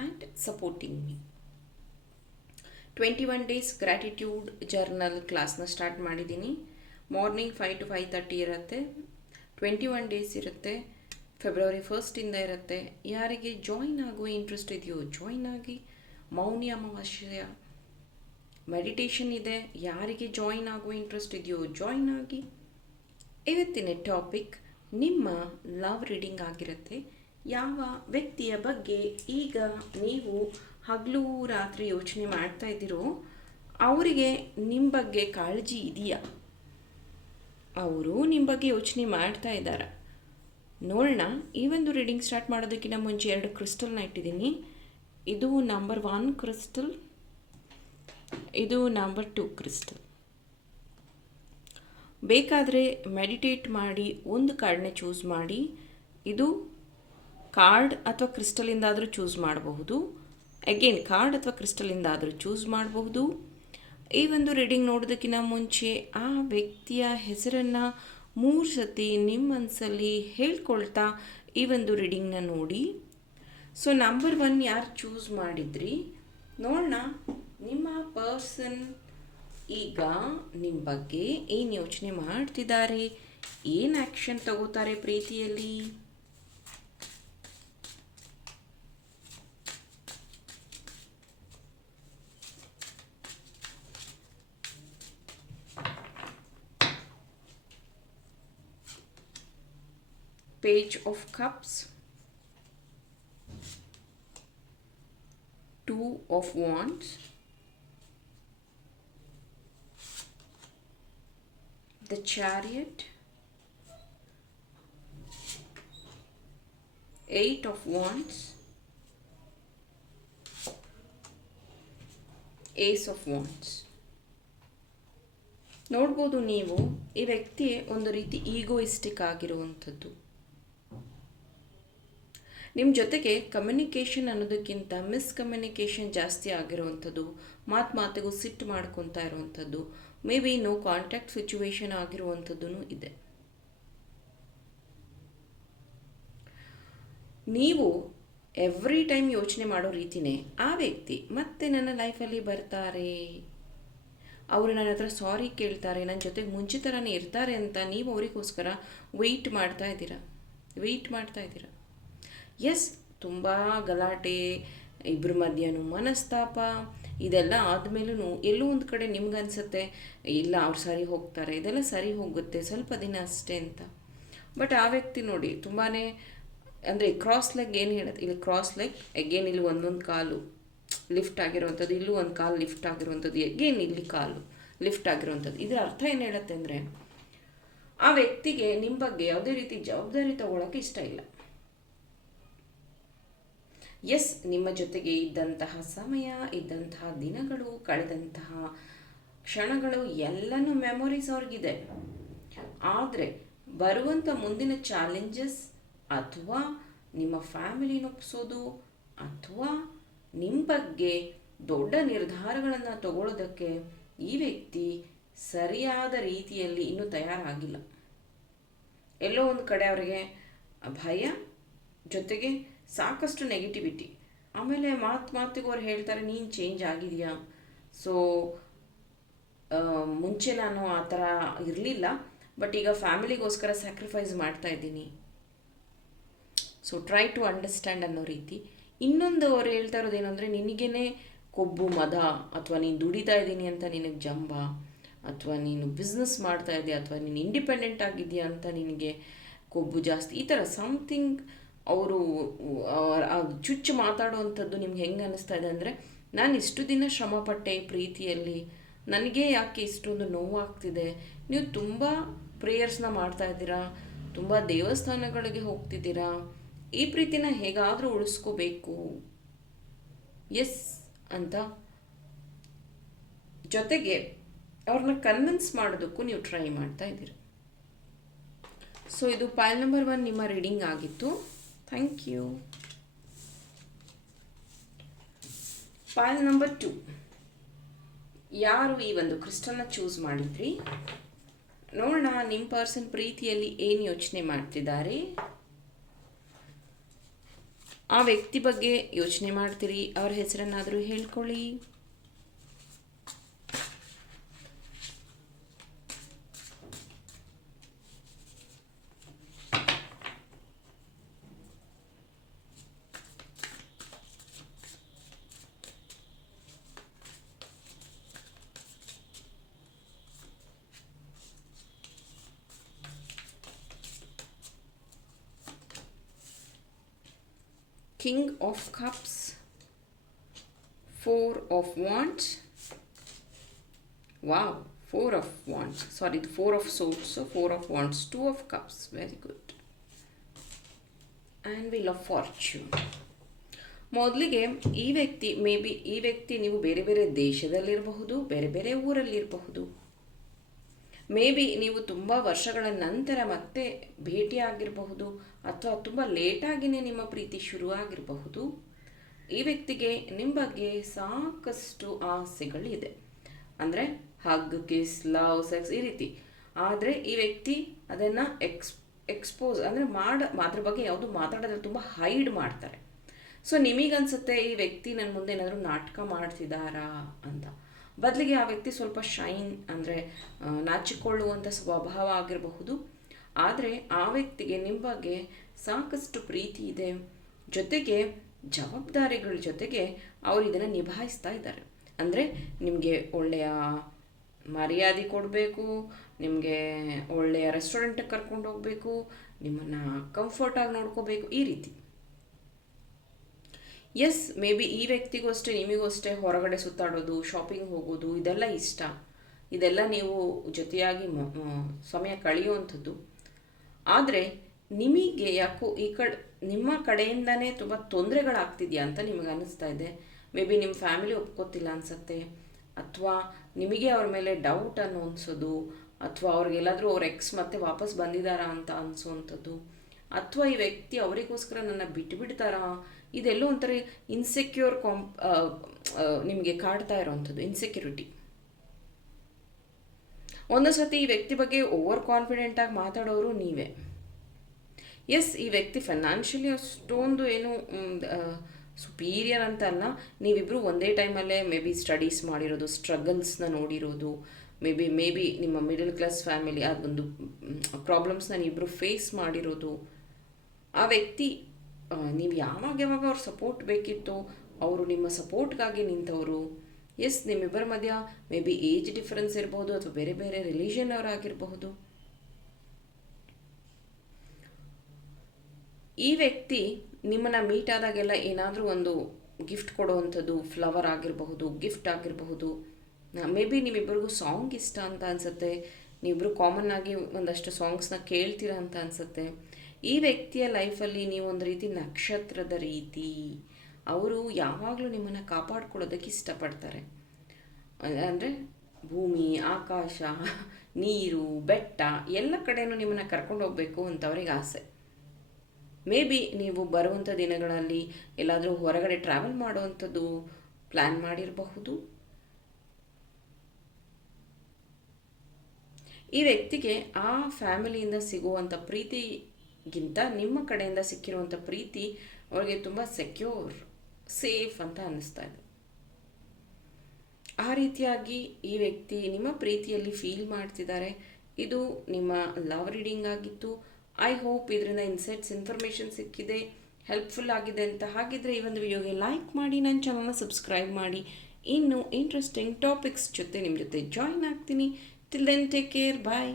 and supporting me. Twenty one days gratitude journal ಕ್ಲಾಸ್ನ start ಮಾಡಿದ್ದೀನಿ morning five to five thirty ಇರುತ್ತೆ. Twenty one days ಇರುತ್ತೆ February ಫಸ್ಟಿಂದ ಇರುತ್ತೆ. ಯಾರಿಗೆ ಜಾಯಿನ್ ಆಗುವ ಇಂಟ್ರೆಸ್ಟ್ ಇದೆಯೋ ಜಾಯಿನ್ ಆಗಿ. ಮೌನಿ ಅಮಾವಾಸ್ಯೆಯ ಮೆಡಿಟೇಷನ್ ಇದೆ. ಯಾರಿಗೆ ಜಾಯಿನ್ ಆಗುವ ಇಂಟ್ರೆಸ್ಟ್ ಇದೆಯೋ ಜಾಯಿನ್ ಆಗಿ. ಇವತ್ತಿನ ಟಾಪಿಕ್ ನಿಮ್ಮ ಲವ್ ರೀಡಿಂಗ್ ಆಗಿರುತ್ತೆ. ಯಾವ ವ್ಯಕ್ತಿಯ ಬಗ್ಗೆ ಈಗ ನೀವು ಹಗಲು ರಾತ್ರಿ ಯೋಚನೆ ಮಾಡ್ತಾ ಇದ್ದೀರೋ, ಅವರಿಗೆ ನಿಮ್ಮ ಬಗ್ಗೆ ಕಾಳಜಿ ಇದೆಯಾ? ಅವರು ನಿಮ್ಮ ಬಗ್ಗೆ ಯೋಚನೆ ಮಾಡ್ತಾ ಇದ್ದಾರೆ. ನೋಡೋಣ, ಈ ಒಂದು ರೀಡಿಂಗ್ ಸ್ಟಾರ್ಟ್ ಮಾಡೋದಕ್ಕಿಂತ ಮುಂಚೆ ಎರಡು ಕ್ರಿಸ್ಟಲ್ನ ಇಟ್ಟಿದ್ದೀನಿ. ಇದು ನಂಬರ್ ಒನ್ ಕ್ರಿಸ್ಟಲ್, ಇದು ನಂಬರ್ ಟು ಕ್ರಿಸ್ಟಲ್. ಬೇಕಾದರೆ ಮೆಡಿಟೇಟ್ ಮಾಡಿ, ಒಂದು ಕಾರ್ಡನ್ನ ಚೂಸ್ ಮಾಡಿ, ಇದು ಕಾರ್ಡ್ ಅಥವಾ ಕ್ರಿಸ್ಟಲಿಂದಾದರೂ ಚೂಸ್ ಮಾಡಬಹುದು. ಅಗೇನ್ ಕಾರ್ಡ್ ಅಥವಾ ಕ್ರಿಸ್ಟಲಿಂದಾದರೂ ಚೂಸ್ ಮಾಡಬಹುದು. ಈ ಒಂದು ರೀಡಿಂಗ್ ನೋಡೋದಕ್ಕಿಂತ ಮುಂಚೆ ಆ ವ್ಯಕ್ತಿಯ ಹೆಸರನ್ನು ಮೂರು ಸತಿ ನಿಮ್ಮ ಮನಸ್ಸಲ್ಲಿ ಹೇಳ್ಕೊಳ್ತಾ ಈ ಒಂದು ರೀಡಿಂಗ್ನ ನೋಡಿ. ಸೊ ನಂಬರ್ ಒನ್ ಯಾರು ಚೂಸ್ ಮಾಡಿದ್ರಿ? ನೋಡೋಣ ನಿಮ್ಮ ಪರ್ಸನ್ ಈಗ ನಿಮ್ಮ ಬಗ್ಗೆ ಏನು ಯೋಚನೆ ಮಾಡ್ತಿದ್ದಾರೆ? ಏನು ಆ್ಯಕ್ಷನ್ ತಗೋತಾರೆ ಪ್ರೀತಿಯಲ್ಲಿ? Page of cups two of wands the chariot eight of wands ace of wands ನೋಡ್ಬೋದು ನೀವು ಈ ವ್ಯಕ್ತಿ ಒಂದು ರೀತಿ ಈಗೋಯಿಸ್ಟಿಕ್ ಆಗಿರುವಂಥದ್ದು ನಿಮ್ಮ ಜೊತೆಗೆ ಕಮ್ಯುನಿಕೇಷನ್ ಅನ್ನೋದಕ್ಕಿಂತ ಮಿಸ್ಕಮ್ಯುನಿಕೇಷನ್ ಜಾಸ್ತಿ ಆಗಿರುವಂಥದ್ದು, ಮಾತು ಮಾತಿಗೂ ಸಿಟ್ಟು ಮಾಡ್ಕೊತಾ ಇರುವಂಥದ್ದು maybe no contact situation ಆಗಿರುವಂಥದ್ದು ಇದೆ. ನೀವು ಎವ್ರಿ ಟೈಮ್ ಯೋಚನೆ ಮಾಡೋ ರೀತಿನೇ ಆ ವ್ಯಕ್ತಿ ಮತ್ತೆ ನನ್ನ ಲೈಫಲ್ಲಿ ಬರ್ತಾರೆ. ಅವರು ನನ್ನ ಹತ್ರ ಸಾರಿ ಕೇಳ್ತಾರೆ ನನ್ನ ಜೊತೆಗೆ ಮುಂಚೆ ಥರನೇ ಇರ್ತಾರೆ ಅಂತ ನೀವು ಅವರಿಗೋಸ್ಕರ ವೆಯ್ಟ್ ಮಾಡ್ತಾ ಇದ್ದೀರಾ? ವೆಯ್ಟ್ ಮಾಡ್ತಾ ಇದ್ದೀರಾ? ಎಸ್, ತುಂಬ ಗಲಾಟೆ ಇಬ್ಬರ ಮಧ್ಯನೂ ಮನಸ್ತಾಪ, ಇದೆಲ್ಲ ಆದಮೇಲೂ ಎಲ್ಲೋ ಒಂದು ಕಡೆ ನಿಮ್ಗನ್ಸುತ್ತೆ, ಇಲ್ಲ ಅವ್ರು ಸರಿ ಹೋಗ್ತಾರೆ, ಇದೆಲ್ಲ ಸರಿ ಹೋಗುತ್ತೆ, ಸ್ವಲ್ಪ ದಿನ ಅಷ್ಟೇ ಅಂತ. ಬಟ್ ಆ ವ್ಯಕ್ತಿ ನೋಡಿ ತುಂಬಾ ಅಂದರೆ ಕ್ರಾಸ್ ಲೆಗ್ ಏನು ಹೇಳುತ್ತೆ ಇಲ್ಲಿ ಕ್ರಾಸ್ ಲೆಗ್ ಎಗೇನ್ ಇಲ್ಲಿ ಒಂದೊಂದು ಕಾಲು ಲಿಫ್ಟ್ ಆಗಿರುವಂಥದ್ದು, ಇಲ್ಲೂ ಒಂದು ಕಾಲು ಲಿಫ್ಟ್ ಆಗಿರುವಂಥದ್ದು ಎಗೇನ್ ಇಲ್ಲಿ ಕಾಲು ಲಿಫ್ಟ್ ಆಗಿರುವಂಥದ್ದು. ಇದರ ಅರ್ಥ ಏನು ಹೇಳುತ್ತೆ ಅಂದರೆ, ಆ ವ್ಯಕ್ತಿಗೆ ನಿಮ್ಮ ಬಗ್ಗೆ ಯಾವುದೇ ರೀತಿ ಜವಾಬ್ದಾರಿ ತಗೊಳ್ಳೋಕೆ ಇಷ್ಟ ಇಲ್ಲ. ಎಸ್, ನಿಮ್ಮ ಜೊತೆಗೆ ಇದ್ದಂತಹ ಸಮಯ, ಇದ್ದಂತಹ ದಿನಗಳು, ಕಳೆದಂತಹ ಕ್ಷಣಗಳು ಎಲ್ಲನೂ ಮೆಮೊರೀಸ್ ಅವ್ರಿಗಿದೆ. ಆದರೆ ಬರುವಂಥ ಮುಂದಿನ ಚಾಲೆಂಜಸ್ ಅಥವಾ ನಿಮ್ಮ ಫ್ಯಾಮಿಲಿನ ಒಪ್ಸೋದು ಅಥವಾ ನಿಮ್ಮ ಬಗ್ಗೆ ದೊಡ್ಡ ನಿರ್ಧಾರಗಳನ್ನು ತಗೊಳ್ಳೋದಕ್ಕೆ ಈ ವ್ಯಕ್ತಿ ಸರಿಯಾದ ರೀತಿಯಲ್ಲಿ ಇನ್ನೂ ತಯಾರಾಗಿಲ್ಲ. ಎಲ್ಲೋ ಒಂದು ಕಡೆ ಅವರಿಗೆ ಭಯ, ಜೊತೆಗೆ ಸಾಕಷ್ಟು ನೆಗೆಟಿವಿಟಿ ಆಮೇಲೆ ಮಾತು ಮಾತಿಗೆ ಅವ್ರು ಹೇಳ್ತಾರೆ, ನೀನು ಚೇಂಜ್ ಆಗಿದೆಯಾ? ಸೊ ಮುಂಚೆ ನಾನು ಆ ಥರ ಇರಲಿಲ್ಲ ಬಟ್ ಈಗ ಫ್ಯಾಮಿಲಿಗೋಸ್ಕರ ಸ್ಯಾಕ್ರಿಫೈಸ್ ಮಾಡ್ತಾ ಇದ್ದೀನಿ. ಸೊ ಟ್ರೈ ಟು ಅಂಡರ್ಸ್ಟ್ಯಾಂಡ್ ಅನ್ನೋ ರೀತಿ. ಇನ್ನೊಂದು ಅವ್ರು ಹೇಳ್ತಾ ಇರೋದೇನು ಅಂದರೆ, ನಿನಗೇನೆ ಕೊಬ್ಬು ಮದ, ಅಥವಾ ನೀನು ದುಡಿತಾ ಇದ್ದೀನಿ ಅಂತ ನಿನಗೆ ಜಂಬ, ಅಥವಾ ನೀನು ಬಿಸ್ನೆಸ್ ಮಾಡ್ತಾ ಇದೆಯಾ ಅಥವಾ ನೀನು ಇಂಡಿಪೆಂಡೆಂಟ್ ಆಗಿದೆಯಾ ಅಂತ ನಿನಗೆ ಕೊಬ್ಬು ಜಾಸ್ತಿ, ಈ ಥರ ಸಮಥಿಂಗ್ ಅವರು ಚುಚ್ಚು ಮಾತಾಡುವಂಥದ್ದು ನಿಮ್ಗೆ ಹೆಂಗೆ ಅನ್ನಿಸ್ತಾ ಇದೆ ಅಂದರೆ, ನಾನು ಇಷ್ಟು ದಿನ ಶ್ರಮಪಟ್ಟೆ ಪ್ರೀತಿಯಲ್ಲಿ, ನನಗೆ ಯಾಕೆ ಇಷ್ಟೊಂದು ನೋವಾಗ್ತಿದೆ? ನೀವು ತುಂಬ ಪ್ರೇಯರ್ಸ್ನ ಮಾಡ್ತಾ ಇದ್ದೀರಾ? ತುಂಬ ದೇವಸ್ಥಾನಗಳಿಗೆ ಹೋಗ್ತಿದ್ದೀರಾ? ಈ ಪ್ರೀತಿನ ಹೇಗಾದರೂ ಉಳಿಸ್ಕೋಬೇಕು. ಎಸ್ ಅಂತ ಜೊತೆಗೆ ಅವ್ರನ್ನ ಕನ್ವಿನ್ಸ್ ಮಾಡೋದಕ್ಕೂ ನೀವು ಟ್ರೈ ಮಾಡ್ತಾ ಇದ್ದೀರ. ಸೊ ಇದು ಪೈಲ್ ನಂಬರ್ ಒನ್ ನಿಮ್ಮ ರೀಡಿಂಗ್ ಆಗಿತ್ತು. Thank you pile number two ಯಾರು ಈ ಒಂದು ಕ್ರಿಸ್ಟಲ್ನ ಚೂಸ್ ಮಾಡಿದ್ರಿ? ನೋಡೋಣ ನಿಮ್ಮ ಪರ್ಸನ್ ಪ್ರೀತಿಯಲ್ಲಿ ಏನು ಯೋಚನೆ ಮಾಡ್ತಿದ್ದಾರೆ? ಆ ವ್ಯಕ್ತಿ ಬಗ್ಗೆ ಯೋಚನೆ ಮಾಡ್ತೀರಿ. ಅವ್ರ ಹೆಸರನ್ನಾದರೂ ಹೇಳ್ಕೊಳ್ಳಿ. King of cups four of wands wow four of wands sorry the four of swords so four of wands two of cups very good and wheel of fortune ಮೊದಲಿಗೆ ಈ ವ್ಯಕ್ತಿ ಮೇ ಬಿ ಈ ವ್ಯಕ್ತಿ ನೀವು ಬೇರೆ ಬೇರೆ ದೇಶದಲ್ಲಿರಬಹುದು ಬೇರೆ ಬೇರೆ ಊರಲ್ಲಿರಬಹುದು ಮೇ ಬಿ ನೀವು ತುಂಬ ವರ್ಷಗಳ ನಂತರ ಮತ್ತೆ ಭೇಟಿ ಆಗಿರಬಹುದು ಅಥವಾ ತುಂಬ ಲೇಟಾಗಿಯೇ ನಿಮ್ಮ ಪ್ರೀತಿ ಶುರುವಾಗಿರಬಹುದು ಈ ವ್ಯಕ್ತಿಗೆ ನಿಮ್ಮ ಬಗ್ಗೆ ಸಾಕಷ್ಟು ಆಸೆಗಳಿದೆ. ಅಂದರೆ ಹಗ್ ಕಿಸ್ ಲವ್ ಸೆಕ್ಸ್ ಈ ರೀತಿ. ಆದರೆ ಈ ವ್ಯಕ್ತಿ ಅದನ್ನು ಎಕ್ಸ್ ಎಕ್ಸ್ಪೋಸ್ ಅಂದರೆ ಮಾಡ, ಅದ್ರ ಬಗ್ಗೆ ಯಾವುದು ಮಾತಾಡೋದ್ರೆ ತುಂಬ ಹೈಡ್ ಮಾಡ್ತಾರೆ. ಸೊ ನಿಮಗನ್ಸುತ್ತೆ ಈ ವ್ಯಕ್ತಿ ನನ್ನ ಮುಂದೆ ಏನಾದರೂ ನಾಟಕ ಮಾಡ್ತಿದ್ದಾರಾ ಅಂತ. ಬದಲಿಗೆ ಆ ವ್ಯಕ್ತಿ ಸ್ವಲ್ಪ ಶೈನ್ ಅಂದರೆ ನಾಚಿಕೊಳ್ಳುವಂಥ ಸ್ವಭಾವ ಆಗಿರಬಹುದು. ಆದರೆ ಆ ವ್ಯಕ್ತಿಗೆ ನಿಮ್ಮ ಬಗ್ಗೆ ಸಾಕಷ್ಟು ಪ್ರೀತಿ ಇದೆ. ಜೊತೆಗೆ ಜವಾಬ್ದಾರಿಗಳ ಜೊತೆಗೆ ಅವರು ಇದನ್ನು ನಿಭಾಯಿಸ್ತಾ ಇದ್ದಾರೆ. ಅಂದರೆ ನಿಮಗೆ ಒಳ್ಳೆಯ ಮರ್ಯಾದೆ ಕೊಡಬೇಕು, ನಿಮಗೆ ಒಳ್ಳೆಯ ರೆಸ್ಟೋರೆಂಟಿಗೆ ಕರ್ಕೊಂಡು ಹೋಗಬೇಕು, ನಿಮ್ಮನ್ನು ಕಂಫರ್ಟಾಗಿ ನೋಡ್ಕೋಬೇಕು, ಈ ರೀತಿ. ಎಸ್ ಮೇ ಬಿ ಈ ವ್ಯಕ್ತಿಗೂ ಅಷ್ಟೇ ನಿಮಗೂ ಅಷ್ಟೇ ಹೊರಗಡೆ ಸುತ್ತಾಡೋದು ಶಾಪಿಂಗ್ ಹೋಗೋದು, ಇದೆಲ್ಲ ಇಷ್ಟ. ಇದೆಲ್ಲ ನೀವು ಜೊತೆಯಾಗಿ ಸಮಯ ಕಳೆಯುವಂಥದ್ದು. ಆದರೆ, ನಿಮಗೆ ಯಾಕೋ ಈ ಕಡೆ, ನಿಮ್ಮ ಕಡೆಯಿಂದನೇ ತುಂಬ ತೊಂದರೆಗಳಾಗ್ತಿದೆಯಾ ಅಂತ ನಿಮಗೆ ಅನ್ನಿಸ್ತಾ ಇದೆ. ಮೇ ಬಿ ನಿಮ್ಮ ಫ್ಯಾಮಿಲಿ ಒಪ್ಕೋತಿಲ್ಲ ಅನಿಸುತ್ತೆ. ಅಥವಾ ನಿಮಗೆ ಅವ್ರ ಮೇಲೆ ಡೌಟ್ ಅನ್ನೋ ಅನಿಸೋದು ಅಥವಾ ಅವ್ರಿಗೆಲ್ಲಾದರೂ ಅವ್ರ ಎಕ್ಸ್ ಮತ್ತೆ ವಾಪಸ್ ಬಂದಿದ್ದಾರಾ ಅಂತ ಅನಿಸೋವಂಥದ್ದು ಅಥವಾ ಈ ವ್ಯಕ್ತಿ ಅವರಿಗೋಸ್ಕರ ನನ್ನ ಬಿಟ್ಬಿಡ್ತಾರಾ? ಇದೆಲ್ಲೋ ಒಂಥರ ಇನ್ಸೆಕ್ಯೂರ್ ಕಾಂಪ್ ನಿಮಗೆ ಕಾಡ್ತಾ ಇರೋವಂಥದ್ದು ಇನ್ಸೆಕ್ಯೂರಿಟಿ ಒಂದೊಂದು ಸತಿ ಈ ವ್ಯಕ್ತಿ ಬಗ್ಗೆ ಓವರ್ ಕಾನ್ಫಿಡೆಂಟಾಗಿ ಮಾತಾಡೋರು ನೀವೇ. ಎಸ್ ಈ ವ್ಯಕ್ತಿ ಫೈನಾನ್ಷಿಯಲಿ ಅಷ್ಟೊಂದು ಏನು ಸುಪೀರಿಯರ್ ಅಂತ ಅಲ್ಲ. ನೀವಿಬ್ಬರು ಒಂದೇ ಟೈಮಲ್ಲೇ ಮೇ ಬಿ ಸ್ಟಡೀಸ್ ಮಾಡಿರೋದು ಸ್ಟ್ರಗಲ್ಸ್ನ ನೋಡಿರೋದು ಮೇ ಬಿ ಮೇ ಬಿ ನಿಮ್ಮ ಮಿಡಲ್ ಕ್ಲಾಸ್ ಫ್ಯಾಮಿಲಿ ಅದೊಂದು ಪ್ರಾಬ್ಲಮ್ಸ್ನ ನೀವಿಬ್ಬರು ಫೇಸ್ ಮಾಡಿರೋದು. ಆ ವ್ಯಕ್ತಿ ನೀವು ಯಾವಾಗ ಯಾವಾಗ ಅವ್ರ ಸಪೋರ್ಟ್ ಬೇಕಿತ್ತು, ಅವರು ನಿಮ್ಮ ಸಪೋರ್ಟ್ಗಾಗಿ ನಿಂತವರು ಎಸ್ ನಿಮ್ಮಿಬ್ಬರ ಮಧ್ಯ ಮೇ ಬಿ ಏಜ್ ಡಿಫ್ರೆನ್ಸ್ ಇರಬಹುದು ಅಥವಾ ಬೇರೆ ಬೇರೆ ರಿಲಿಜನ್ ಅವರಾಗಿರಬಹುದು. ಈ ವ್ಯಕ್ತಿ ನಿಮ್ಮನ್ನು ಮೀಟ್ ಆದಾಗೆಲ್ಲ ಏನಾದರೂ ಒಂದು ಗಿಫ್ಟ್ ಕೊಡುವಂಥದ್ದು ಫ್ಲವರ್ ಆಗಿರಬಹುದು ಗಿಫ್ಟ್ ಆಗಿರಬಹುದು. ಮೇ ಬಿ ನಿಮ್ಮಿಬ್ಬರಿಗೂ ಸಾಂಗ್ ಇಷ್ಟ ಅಂತ ಅನಿಸುತ್ತೆ ನೀವಿಬ್ಬರು ಕಾಮನ್ ಆಗಿ ಒಂದಷ್ಟು ಸಾಂಗ್ಸ್ನ ಕೇಳ್ತೀರಾ ಅಂತ ಅನಿಸುತ್ತೆ. ಈ ವ್ಯಕ್ತಿಯ ಲೈಫಲ್ಲಿ ನೀವು ಒಂದು ರೀತಿ ನಕ್ಷತ್ರದ ರೀತಿ, ಅವರು ಯಾವಾಗಲೂ ನಿಮ್ಮನ್ನು ಕಾಪಾಡ್ಕೊಳ್ಳೋದಕ್ಕೆ ಇಷ್ಟಪಡ್ತಾರೆ. ಅಂದರೆ ಭೂಮಿ, ಆಕಾಶ, ನೀರು, ಬೆಟ್ಟ, ಎಲ್ಲ ಕಡೆಯೂ ನಿಮ್ಮನ್ನು ಕರ್ಕೊಂಡು ಹೋಗಬೇಕು ಅಂತ ಅವ್ರಿಗೆ ಆಸೆ. ಮೇ ಬಿ ನೀವು ಬರುವಂಥ ದಿನಗಳಲ್ಲಿ ಎಲ್ಲಾದರೂ ಹೊರಗಡೆ ಟ್ರಾವೆಲ್ ಮಾಡುವಂಥದ್ದು ಪ್ಲ್ಯಾನ್ ಮಾಡಿರಬಹುದು. ಈ ವ್ಯಕ್ತಿಗೆ ಆ ಫ್ಯಾಮಿಲಿಯಿಂದ ಸಿಗುವಂಥ ಪ್ರೀತಿಗಿಂತ ನಿಮ್ಮ ಕಡೆಯಿಂದ ಸಿಕ್ಕಿರುವಂಥ ಪ್ರೀತಿ ಅವರಿಗೆ ತುಂಬ ಸೆಕ್ಯೂರ್ ಸೇಫ್ ಅಂತ ಅನ್ನಿಸ್ತಾ ಇದೆ. ಆ ರೀತಿಯಾಗಿ ಈ ವ್ಯಕ್ತಿ ನಿಮ್ಮ ಪ್ರೀತಿಯಲ್ಲಿ ಫೀಲ್ ಮಾಡ್ತಿದ್ದಾರೆ. ಇದು ನಿಮ್ಮ ಲವ್ ರೀಡಿಂಗ್ ಆಗಿತ್ತು. ಐ ಹೋಪ್ ಇದರಿಂದ ಇನ್ಸೈಟ್ಸ್ ಇನ್ಫಾರ್ಮೇಷನ್ ಸಿಕ್ಕಿದೆ ಹೆಲ್ಪ್ಫುಲ್ ಆಗಿದೆ ಅಂತ ಹಾಗಿದ್ರೆ ಈ ಒಂದು ವಿಡಿಯೋಗೆ ಲೈಕ್ ಮಾಡಿ, ನನ್ನ ಚಾನಲ್ನ ಸಬ್ಸ್ಕ್ರೈಬ್ ಮಾಡಿ. ಇನ್ನು ಇಂಟ್ರೆಸ್ಟಿಂಗ್ ಟಾಪಿಕ್ಸ್ ಜೊತೆ ನಿಮ್ಮ ಜೊತೆ ಜಾಯಿನ್ ಆಗ್ತೀನಿ. Till then take care bye